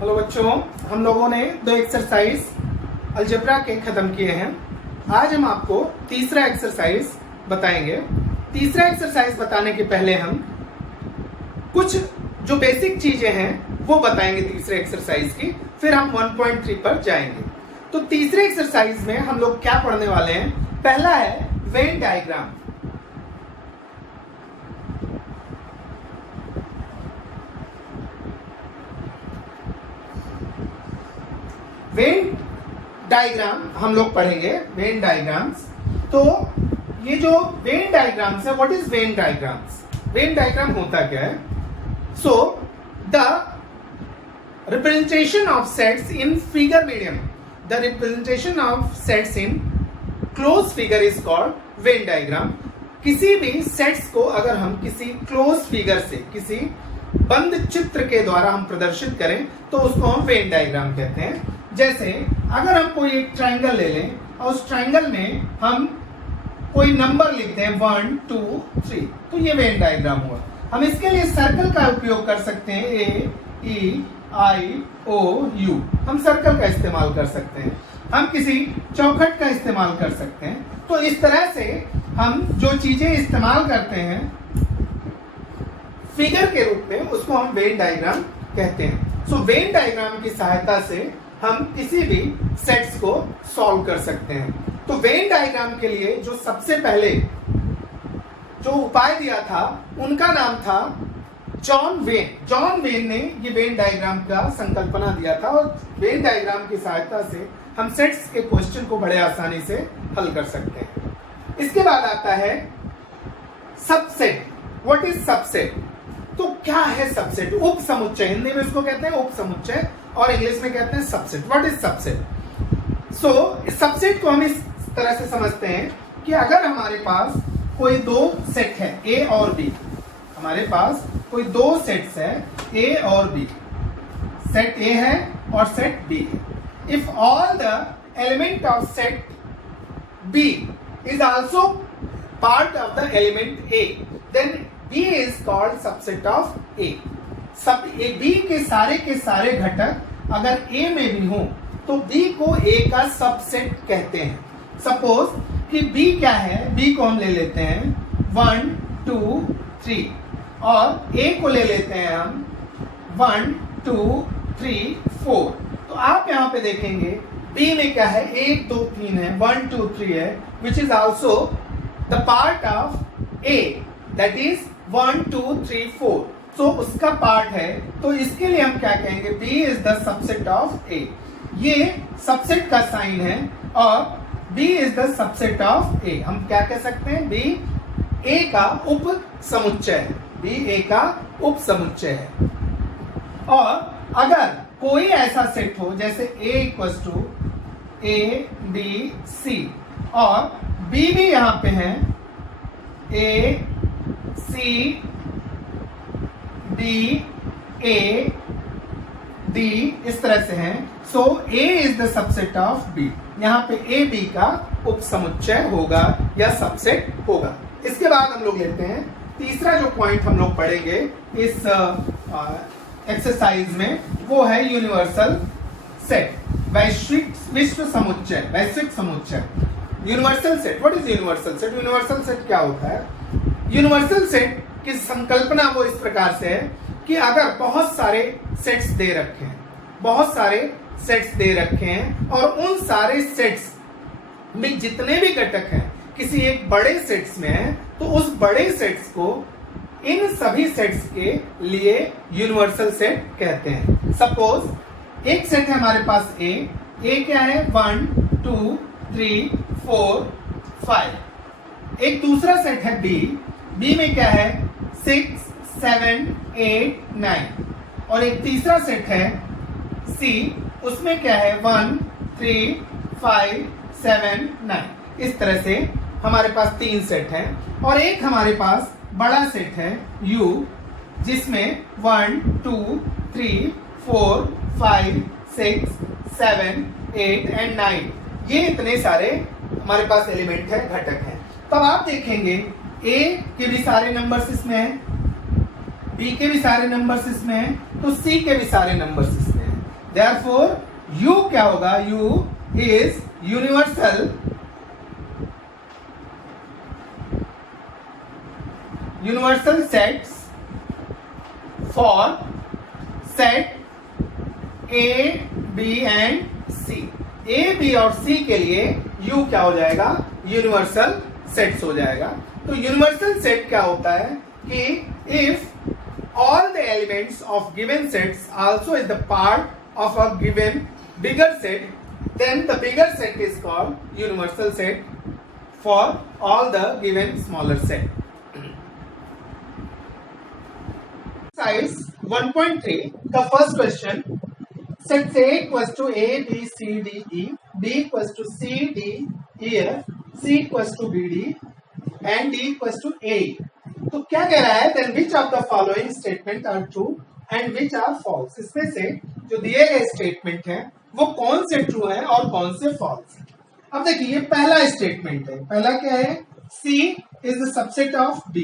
Hello बच्चों, हम लोगों ने 2 एक्सरसाइज अलजेब्रा के खत्म किए हैं। आज हम आपको तीसरा एक्सरसाइज बताएंगे। तीसरा एक्सरसाइज बताने के पहले हम कुछ जो बेसिक चीजें हैं वो बताएंगे तीसरे एक्सरसाइज की, फिर हम 1.3 पर जाएंगे। तो तीसरे एक्सरसाइज में हम लोग क्या पढ़ने वाले हैं? पहला है वेन डायग्राम। वेन डायग्राम हम लोग पढ़ेंगे, वेन डायग्राम्स। तो ये जो वेन डायग्राम्स है, what is Venn diagrams? Venn diagram होता क्या है? So the representation of sets in figure medium, the representation of sets in close figure is called Venn diagram. किसी भी सेट्स को अगर हम किसी क्लोज फिगर से, किसी बंद चित्र के द्वारा हम प्रदर्शित करें तो उसको हम वेन डायग्राम कहते हैं। जैसे अगर हम कोई एक ट्रायंगल ले लें और उस ट्रायंगल में हम कोई नंबर लिखते हैं 1 2 3, तो ये वेन डायग्राम हुआ। हम इसके लिए सर्कल का उपयोग कर सकते हैं, AEIOU, हम सर्कल का इस्तेमाल कर सकते हैं। हम किसी चौखट का इस्तेमाल कर सकते हैं। तो इस तरह से हम जो चीजें इस्तेमाल करते हैं फिगर के रूप में, उसको हम वेन डायग्राम कहते हैं। सो वेन डायग्राम की सहायता से हम किसी भी सेट्स को सॉल्व कर सकते हैं। तो वेन डायग्राम के लिए जो सबसे पहले जो उपाय दिया था उनका नाम था जॉन वेन। जॉन वेन ने ये वेन डायग्राम का संकल्पना दिया था और वेन डायग्राम की सहायता से हम सेट्स के क्वेश्चन को बड़े आसानी से हल कर सकते हैं। इसके बाद आता है सबसेट। What is subset? तो क्या है सबसेट? उप समुच्चय, हिंदी में इसको कहते हैं उप समुच्चय और इंग्लिश में कहते हैं subset. What is subset? So subset को हम इस तरह से समझते हैं कि अगर हमारे पास कोई 2 सेट है ए और बी, हमारे पास कोई 2 सेट्स है ए और बी, सेट ए है और सेट बी है। If all the element of set B is also part of the element A, then B is called subset of A। सब B के सारे घटक अगर A में भी हो तो B को A का सबसेट कहते हैं। सपोज कि B क्या है? B को हम ले लेते हैं 1 2 3 और A को ले लेते हैं हम 1 2 3 4। तो आप यहां पे देखेंगे B में क्या है? 1 2 3 है, 1 2 3 है, which is also the part of A, that is 1 2 3 4। तो उसका पार्ट है, तो इसके लिए हम क्या कहेंगे? B is the subset of A। ये सबसेट का साइन है और B is the subset of A। हम क्या कह सकते हैं? B A का उप समुच्चय है। B A का उप समुच्चय है। और अगर कोई ऐसा सेट हो जैसे A = A B C और B भी यहां पे है A C D A D, इस तरह से है। सो A is the subset of B। यहां पे A B का उप समुच्चय होगा या सबसेट होगा। इसके बाद हम लोग लेते हैं तीसरा जो पॉइंट हम लोग पढ़ेंगे इस एक्सरसाइज में, वो है यूनिवर्सल सेट, विश्व समुच्चय, वैश्विक समुच्चय। Universal set. What is universal set? Universal set क्या होता है? यूनिवर्सल सेट की संकल्पना वो इस प्रकार से है कि अगर बहुत सारे सेट्स दे रखे हैं, बहुत सारे सेट्स दे रखे हैं और उन सारे सेट्स में जितने भी घटक हैं किसी एक बड़े सेट्स में है, तो उस बड़े सेट्स को इन सभी सेट्स के लिए यूनिवर्सल सेट कहते हैं। सपोज एक सेट है हमारे पास A क्या है? 1 2 3 4 5। एक दूसरा सेट है B में क्या है? 6 7 8 9। और एक तीसरा सेट है C, उसमें क्या है? 1 3 5 7 9। इस तरह से हमारे पास 3 सेट हैं और एक हमारे पास बड़ा सेट है U, जिसमें 1 2 3 4 5 6 7 8 and 9, ये इतने सारे हमारे पास एलिमेंट है, घटक हैं। तब आप देखेंगे A के भी सारे नंबर्स इसमें हैं, B के भी सारे नंबर्स इसमें हैं, तो C के भी सारे नंबर्स इसमें हैं। देयरफॉर U क्या होगा, U is universal sets for set A, B and C। A, B और C के लिए U क्या हो जाएगा, यूनिवर्सल सेट्स हो जाएगा। तो यूनिवर्सल सेट क्या होता है कि if all the elements of given sets also is the part of a given bigger set, then the bigger set is called universal set for all the given smaller set. Exercise 1.3 का first question, set A equals to A, B, C, D, E, B equals to C, D, E, F, C equals to B, D and D equals to A। तो क्या कह रहा है, then which of the following statement are true and which are false। इसमें से जो दिए गए स्टेटमेंट हैं वो कौन से ट्रू है और कौन से फॉल्स है। अब देखिए ये पहला स्टेटमेंट है, पहला क्या है, C is the subset of B।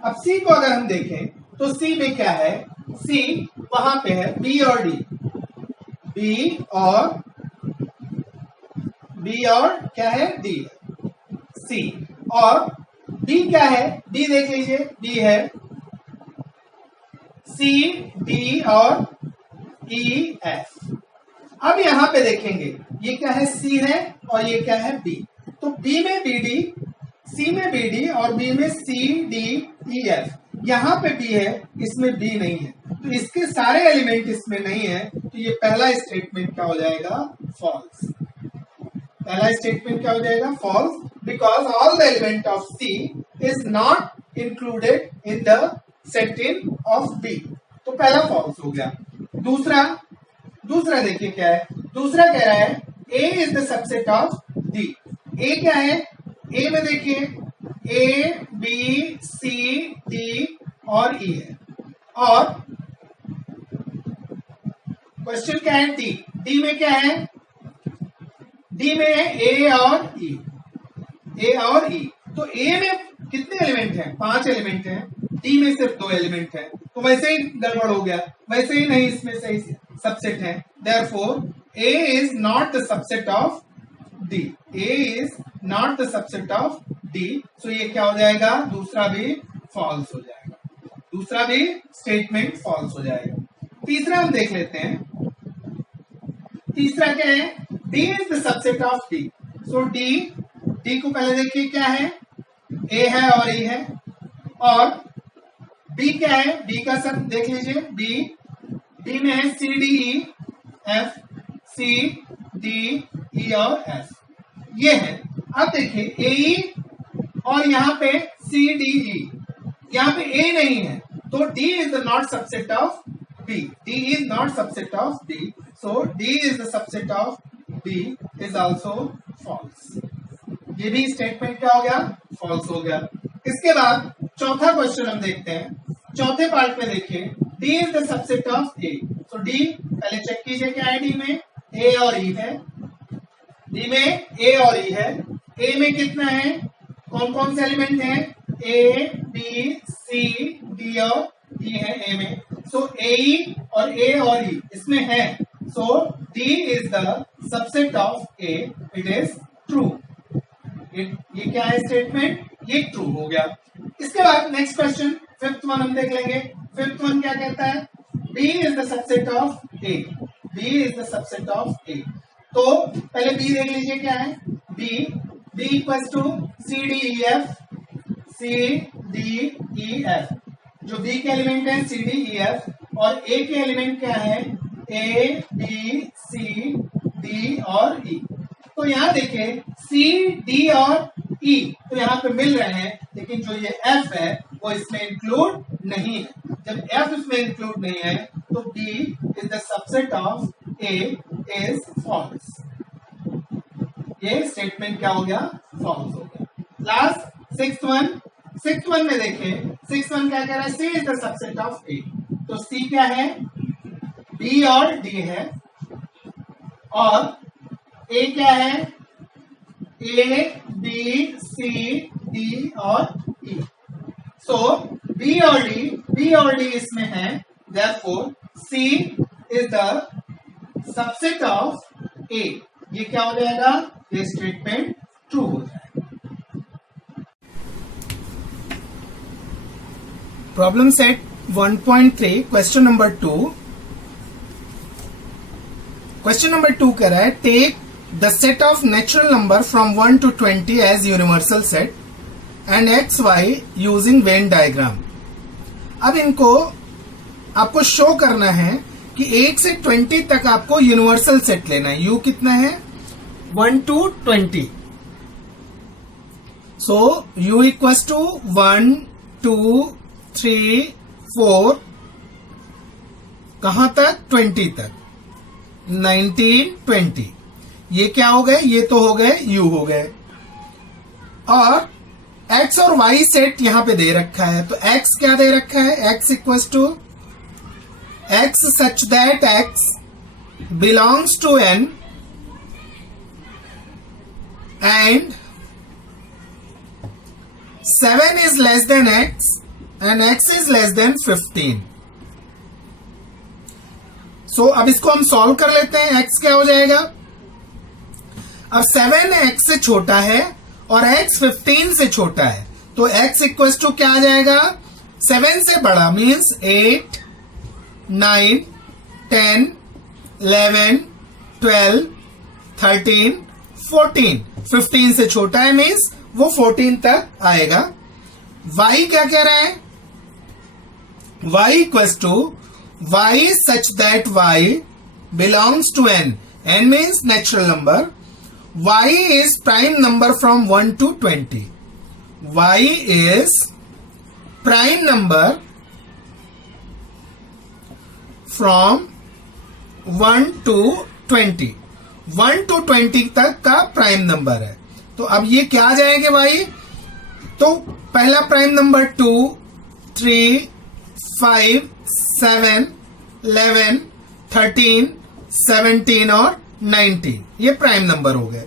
अब C को अगर हम देखें तो C में क्या है, C वहां पे है B और D, B और क्या है, D है, C और D क्या है, D देख लीजिए, D है C, D और E, F। अब यहां पे देखेंगे ये क्या है, C है और ये क्या है, B। तो B में BD, C में BD और B में C, D, E, F। यहां पे B है, इसमें B नहीं है, तो इसके सारे एलिमेंट इसमें नहीं है, तो ये पहला स्टेटमेंट क्या हो जाएगा, फॉल्स। पहला स्टेटमेंट क्या हो जाएगा, false, because all the element of C is not included in the set in of B। तो पहला फॉल्स हो गया। दूसरा देखिए क्या है, दूसरा कह रहा है A is the subset of D। A क्या है, A में देखिए A, B, C, D और E है, और क्वेश्चन क्या है, D में क्या है, D में है A और E। तो A में कितने एलिमेंट हैं, 5 एलिमेंट हैं, D में सिर्फ 2 एलिमेंट हैं, तो वैसे ही गड़बड़ हो गया, वैसे ही नहीं इसमें सही सबसेट है। Therefore A is not the subset of D, A is not the subset of D। सो ये क्या हो जाएगा, दूसरा भी फॉल्स हो जाएगा, दूसरा भी स्टेटमेंट फॉल्स हो जाएगा। तीसरा हम देख लेते हैं, तीसरा क्या है, D is the subset of D। So D को पहले देखिए क्या है, A है और E है, और B क्या है, B का सब देख लीजिए, B में है C, D, E, F, C, D, E और F, ये है। अब देखिए AE और यहाँ पे C, D, E, यहाँ पे A नहीं है, तो D is the not subset of B, D is not subset of B, so D is the subset of B is also false। ये भी स्टेटमेंट क्या हो गया, फॉल्स हो गया। इसके बाद चौथा क्वेश्चन हम देखते हैं, चौथे पार्ट में देखिए D is the subset of A। तो D पहले चेक कीजिए क्या है, D में A और E है, D में A और E है। A में कितना है, कौन कौन से एलिमेंट हैं, A, B, C, D और E है A में। सो AE और A और E इसमें है, सो D is the subset of A, it is true. ये क्या है स्टेटमेंट, ये ट्रू हो गया। इसके बाद नेक्स्ट क्वेश्चन, फिफ्थ वन हम देख लेंगे। फिफ्थ वन क्या कहता है, B is the subset of A, B is the subset of A। तो पहले B देख लीजिए क्या है, B equals to C, D, E, F, C, D, E, F। जो B के एलिमेंट है C, D, E, F, और A के एलिमेंट क्या है, A, B, C, D और E। तो यहाँ देखिए C, D और E तो यहाँ पे मिल रहे हैं, लेकिन जो ये F है वो इसमें इंक्लूड नहीं है। जब F इसमें इंक्लूड नहीं है तो B is the subset of A is false. ये स्टेटमेंट क्या हो गया, फॉल्स हो गया। लास्ट सिक्स्थ वन में देखिए, सिक्स्थ वन क्या कह रहा है, C is the subset of A। तो C क्या है, B और D है, और A क्या है, A, B, C, D और E। सो B और D इसमें है, therefore C is the subset of A, ये क्या हो जाएगा, ये स्टेटमेंट ट्रू हो जाएगा। Problem set 1.3 question number 2। Question number 2 कह रहा है take the set of natural number from 1 to 20 as universal set and X Y using Venn diagram. अब इनको आपको शो करना है कि 1 से 20 तक आपको यूनिवर्सल सेट लेना है। यू कितना है, 1 to 20। So U equals to 1 2 3 4, कहां तक, 20 तक, 19 20। ये क्या हो गए, ये तो हो गए यू हो गए। और एक्स और वाई सेट यहां पे दे रखा है, तो एक्स क्या दे रखा है, X equals to X such that X belongs to N and 7 is less than x and x is less than 15। सो अब इसको हम सॉल्व कर लेते हैं। x क्या हो जाएगा, अब 7 x से छोटा है और x 15 से छोटा है, तो x इक्वल्स टू क्या आ जाएगा, 7 से बड़ा मीन्स 8 9 10 11 12 13 14, 15 से छोटा है मीन्स वो 14 तक आएगा। y क्या कह रहा है, y equals to y such that y belongs to n, n means natural number, y is prime number from 1 to 20, y is prime number from 1 to 20, 1 to 20 तक का प्राइम नंबर है। तो अब ये क्या आ जाएंगे भाई, तो पहला प्राइम नंबर 2 3 5 7 11 13 17 और 19, ये प्राइम नंबर हो गए।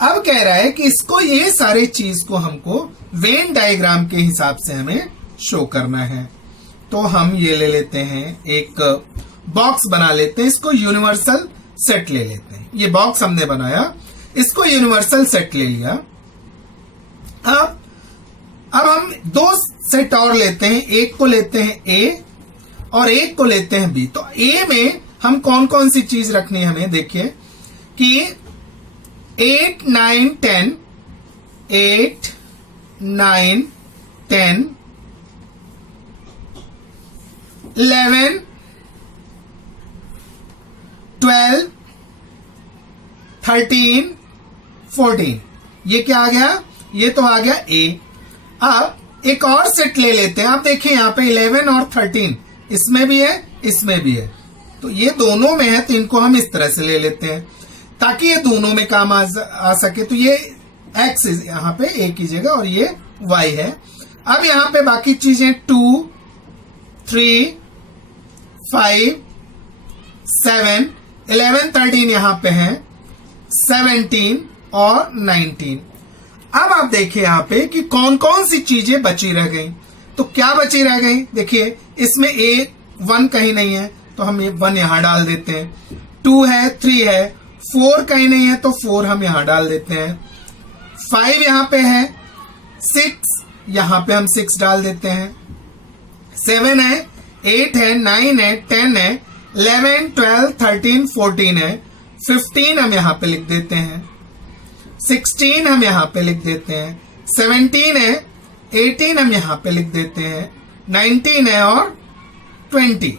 अब कह रहा है कि इसको, ये सारे चीज को हमको वेन डायग्राम के हिसाब से हमें शो करना है। तो हम ये ले लेते हैं, एक बॉक्स बना लेते हैं, इसको यूनिवर्सल सेट ले लेते हैं। ये बॉक्स हमने बनाया, इसको यूनिवर्सल सेट ले लिया। अब हम दो सेट और लेते हैं, एक को लेते हैं ए और एक को लेते हैं बी। तो ए में हम कौन कौन सी चीज रखनी है, हमें देखिए कि 8 9 10 8 9 10 11 12 13 14, ये क्या आ गया, ये तो आ गया ए। अब एक और सेट ले लेते हैं। आप देखिए यहां पे 11 और 13 इसमें भी है, इसमें भी है, तो ये दोनों में है, तो इनको हम इस तरह से ले लेते हैं ताकि ये दोनों में काम आ सके। तो ये x यहां पे a की जगह और ये y है। अब यहां पे बाकी चीजें 2 3 5 7 11 13 यहां पे हैं, 17 और 19। अब आप देखिए यहां पे कि कौन कौन सी चीजें बची रह गई। तो क्या बची रह गई, देखिए इसमें a 1 कहीं नहीं है, तो हम 1 यहां डाल देते हैं, 2 है 3 है, 4 कहीं नहीं है, तो 4 हम यहां डाल देते हैं, 5 यहां पे है, 6 यहां पे हम 6 डाल देते हैं, 7 है, 8 है, 9 है, 10 है, 11 12 13 14 है, 15 हम यहां पे लिख देते हैं, 16 हम यहां पे लिख देते हैं, 17 है, 18 हम यहां पे लिख देते हैं, 19 है और 20।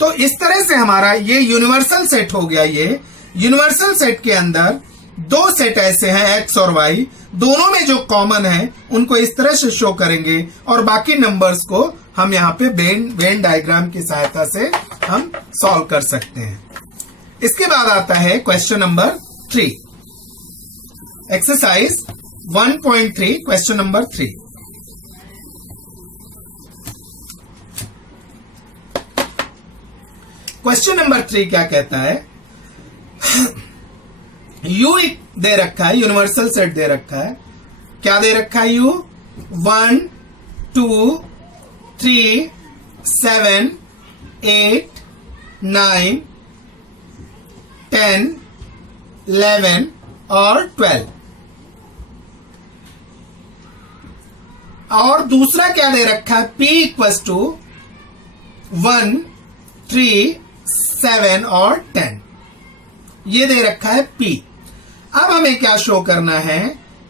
तो इस तरह से हमारा ये यूनिवर्सल सेट हो गया। ये यूनिवर्सल सेट के अंदर दो सेट ऐसे हैं एक्स और वाई, दोनों में जो कॉमन है उनको इस तरह से शो करेंगे और बाकी नंबर्स को हम यहाँ पे वेन डायग्राम की सहायता से हम सॉल्व कर सकते हैं। इसके बाद आता है question number 3, exercise 1.3 question number 3। Question number 3 क्या कहता है, यू दे रखा है, यूनिवर्सल सेट दे रखा है। क्या दे रखा है, यू 1 2 3 7 8 9 10, 11 और 12। और दूसरा क्या दे रखा है, P इक्वल्स टू 1, 3, 7 और 10, ये दे रखा है P। अब हमें क्या शो करना है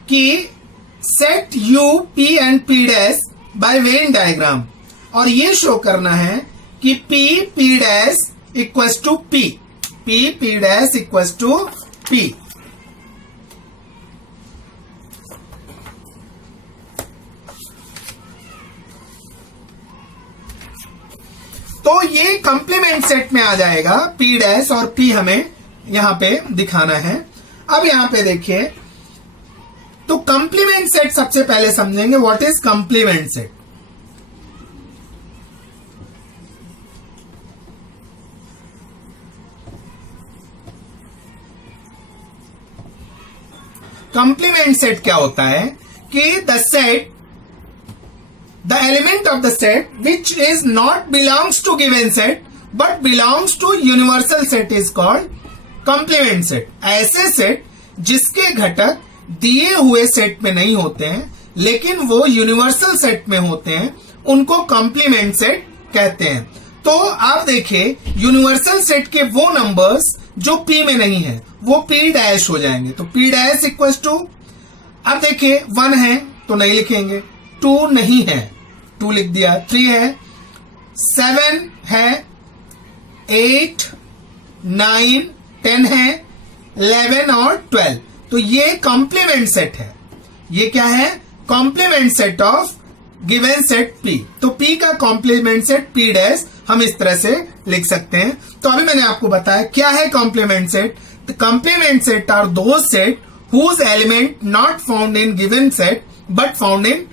कि set U, P and P dash by Venn diagram, और ये शो करना है कि P, P dash equals to P, P, P dash equals to P। तो ये कंप्लीमेंट सेट में आ जाएगा, P डैश और P हमें यहां पे दिखाना है। अब यहां पे देखिए, तो कंप्लीमेंट सेट सबसे पहले समझेंगे। What is complement set? Complement set क्या होता है कि the element of the set which is not belongs to given set but belongs to universal set is called complement set। ऐसे सेट जिसके घटक दिए हुए सेट में नहीं होते हैं लेकिन वो यूनिवर्सल सेट में होते हैं, उनको कंप्लीमेंट सेट कहते हैं। तो आप देखिए, यूनिवर्सल सेट के वो नंबर्स जो P में नहीं है वो P डैश हो जाएंगे। तो P डैश इक्वल्स टू, अब देखिए 1 है तो नहीं लिखेंगे, 2 नहीं है 2 लिख दिया, 3 है, 7 है, 8, 9, 10 है, 11 और 12। तो ये कॉम्प्लीमेंट सेट है। ये क्या है? Complement set of given set P। तो P का कॉम्प्लीमेंट सेट P डैश हम इस तरह से लिख सकते हैं। तो अभी मैंने आपको बताया क्या है complement set. The complement set are those set whose element not found in given set but found in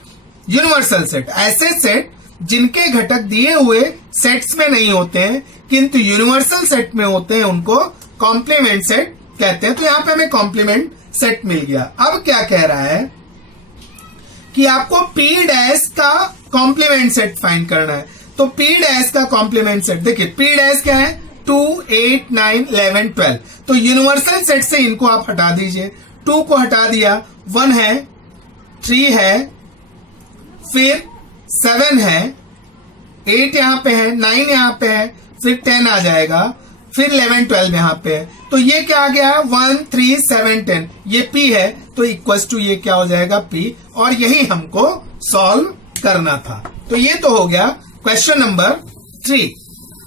universal set. ऐसे सेट जिनके घटक दिए हुए सेट्स में नहीं होते हैं किंतु यूनिवर्सल सेट में होते हैं, उनको कॉम्प्लीमेंट सेट कहते हैं। तो यहां पे हमें कॉम्प्लीमेंट सेट मिल गया। अब क्या कह रहा है कि आपको P डैश का कॉम्प्लीमेंट सेट फाइंड करना है। तो P डैश का कॉम्प्लीमेंट सेट देखिए, P डैश क्या है? 2, 8, 9, 11, 12। तो यूनिवर्सल सेट से इनको आप हटा दीजिए। 2 को हटा दिया, 1 है, 3 है, फिर 7 है, 8 यहां पे है, 9 यहां पे है, फिर 10 आ जाएगा, फिर 11, 12 यहां पे है। तो ये क्या आ गया? 1, 3, 7, 10, ये P है। तो इक्वल्स टू ये क्या हो जाएगा? P। और यही हमको सॉल्व करना था। तो ये तो हो गया क्वेश्चन नंबर 3।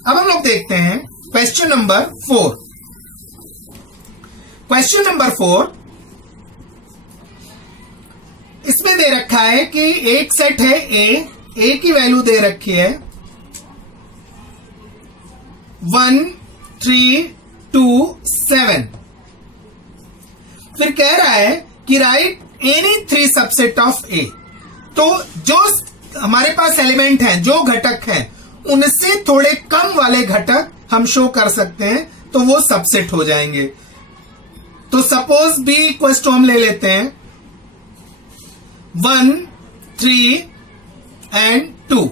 अब हम लोग देखते हैं क्वेश्चन नंबर 4। क्वेश्चन नंबर 4, इसमें दे रखा है कि एक सेट है A की वैल्यू दे रखी है 1, 3, 2, 7। फिर कह रहा है कि right any 3 subset of A। तो जो हमारे पास एलिमेंट हैं, जो घटक हैं, उनसे थोड़े कम वाले घटक हम शो कर सकते हैं, तो वो सबसेट हो जाएंगे। तो सपोज B इक्वल्स टू हम ले लेते हैं 1, 3 एंड 2।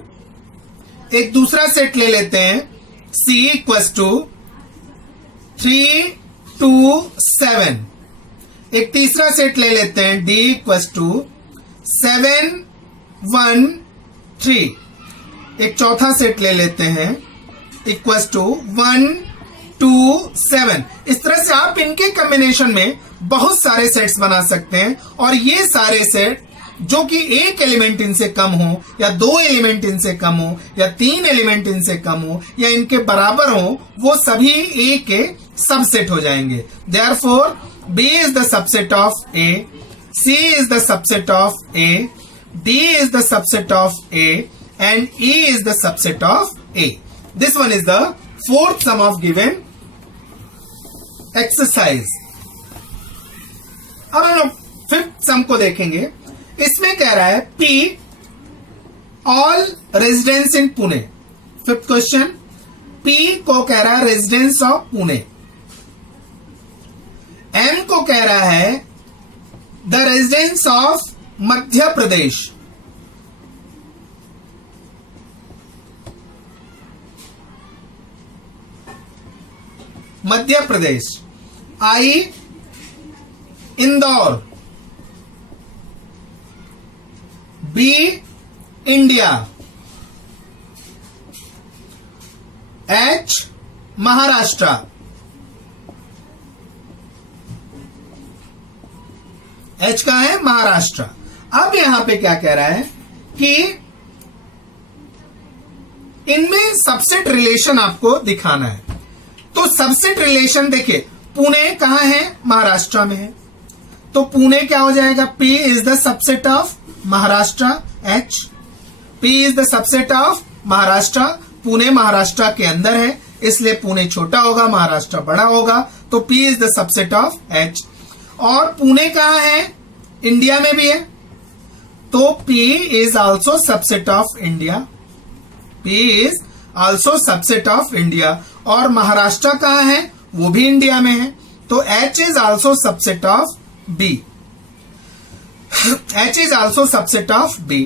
एक दूसरा सेट ले लेते हैं C इक्वल्स टू 3, 2, 7। एक तीसरा सेट ले लेते हैं D इक्वल्स टू 7, 1, 3। एक चौथा सेट ले लेते हैं इक्वल्स टू 1, 2, 7। इस तरह से आप इनके कॉम्बिनेशन में बहुत सारे सेट्स बना सकते हैं। और ये सारे सेट जो कि एक एलिमेंट इनसे कम हो, या 2 एलिमेंट इनसे कम हो, या 3 एलिमेंट इनसे कम हो, या इनके बराबर हो, वो सभी A के सबसेट हो जाएंगे। Therefore, B is the subset of A, C is the subset of A, D is the subset of A, and E is the subset of A. This one is the 4th sum of given exercise. अब हम लोग 5th sum को देखेंगे। इसमें कह रहा है P all residents in Pune। 5th question, P को कह रहा है रेजिडेंस ऑफ पुणे। M को कह रहा है the residence of Madhya Pradesh. Madhya Pradesh. I Indore, B India, H Maharashtra, H का है महाराष्ट्र। अब यहां पे क्या कह रहा है कि इनमें सबसेट रिलेशन आपको दिखाना है। तो सबसेट रिलेशन देखिए, पुणे कहां है? महाराष्ट्र में है, तो पुणे क्या हो जाएगा? P is the subset of Maharashtra, H P is the subset of Maharashtra. Pune Maharashtra के अंदर है, इसलिए पुणे छोटा होगा, महाराष्ट्र बड़ा होगा, तो P is the subset of H। और पुणे कहां है? इंडिया में भी है, तो P is also subset of India, P is also subset of India. और महाराष्ट्र कहां है? वो भी इंडिया में है, तो H is also subset of B, H is also subset of B।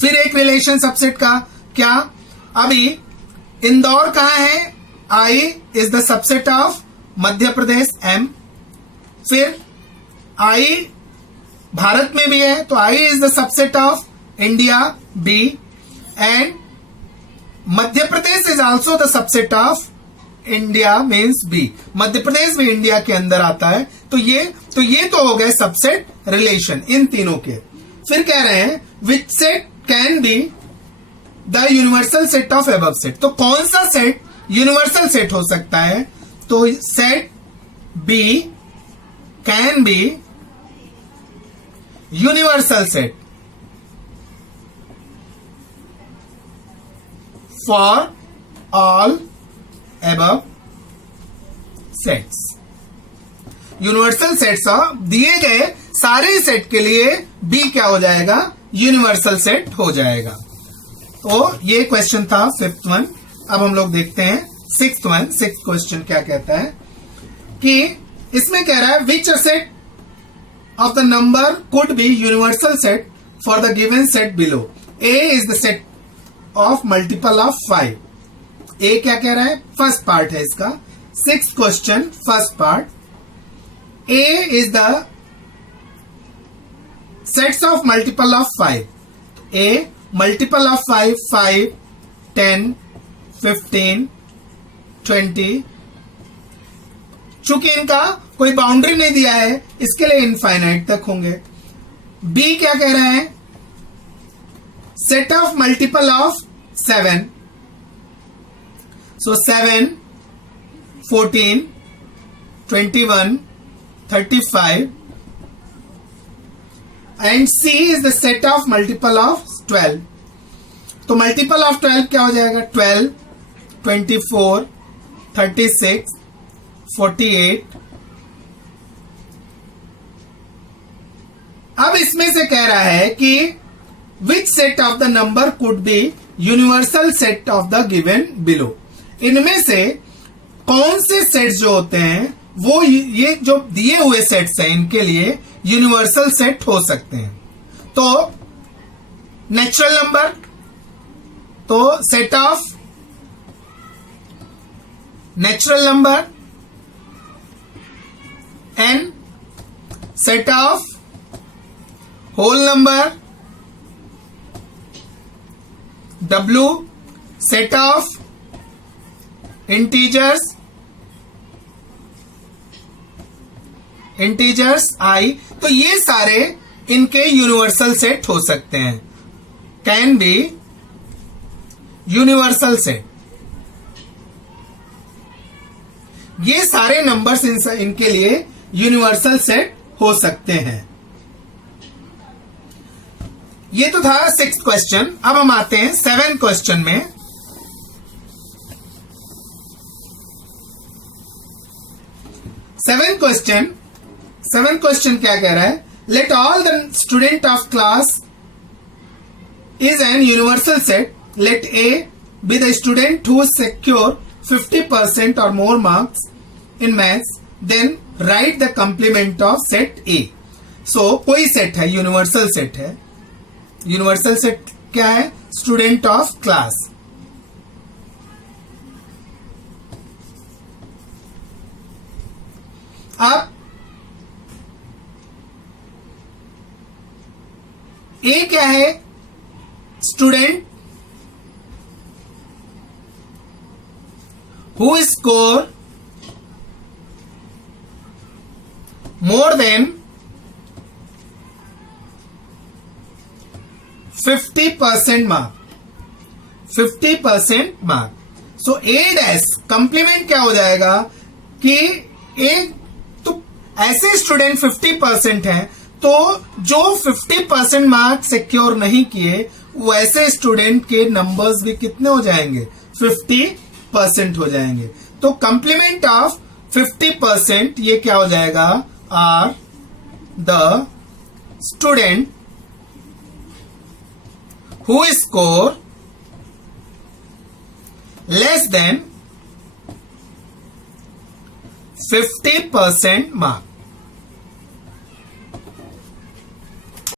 फिर एक रिलेशन सबसेट का क्या? अभी इंदौर कहां है? I is the subset of Madhya Pradesh, M। फिर I भारत में भी है, तो I is the subset of India, B। And Madhya Pradesh is also the subset of India means B। Madhya Pradesh भी इंडिया के अंदर आता है, तो ये तो हो गए सबसेट रिलेशन इन तीनों के। फिर कह रहे हैं which set can be the universal set of above set. तो कौन सा सेट यूनिवर्सल सेट हो सकता है? तो set B can be universal set for all above sets. Universal sets दिए गए सारे सेट के लिए B क्या हो जाएगा? यूनिवर्सल सेट हो जाएगा। तो ये क्वेश्चन था 5th वन। अब हम लोग देखते हैं 6th वन। 6th क्वेश्चन क्या कहता है कि इसमें कह रहा है which set of the number could be universal set for the given set below. A is the set of multiple of 5। A क्या कह रहा है? फर्स्ट पार्ट है इसका। 6th question first part, A is the sets of multiple of 5। A multiple of 5, 5, 10, 15, 20। चूंकि इनका कोई boundary नहीं दिया है, इसके लिए इनफाइनाइट तक होंगे। बी क्या कह रहा है? Set of multiple of 7। So 7, 14, 21, 35, and C is the set of multiple of 12. तो multiple of 12 क्या हो जाएगा? 12, 24, 36, 48। अब इसमें से कह रहा है कि which set of the number could be universal set of the given below। इनमें से कौन से सेट्स जो होते हैं वो ये जो दिए हुए सेट्स हैं इनके लिए यूनिवर्सल सेट हो सकते हैं। तो नेचुरल नंबर, तो set of natural number n, set of whole number W, set of integers I। तो ये सारे इनके यूनिवर्सल सेट हो सकते हैं, कैन बी यूनिवर्सल सेट। ये सारे नंबर्स इनके लिए यूनिवर्सल सेट हो सकते हैं। ये तो था 6th क्वेश्चन। अब हम आते हैं 7th क्वेश्चन में। 7th क्वेश्चन क्या कह रहा है? Let all the student of class is an universal set. Let A be the student who secure 50% or more marks in maths, then write the complement of set A। So कोई set है, universal set है। Universal set क्या है? Student of class. अब ए क्या है? Student who score more than 50% mark. 50% mark. So A dash complement क्या हो जाएगा कि एक तो ऐसे स्टूडेंट 50% हैं, तो जो 50% मार्क सिक्योर नहीं किए वैसे स्टूडेंट के नंबर्स भी कितने हो जाएंगे? 50% हो जाएंगे। तो कंप्लीमेंट ऑफ 50% ये क्या हो जाएगा? Are the student who score less than 50% mark.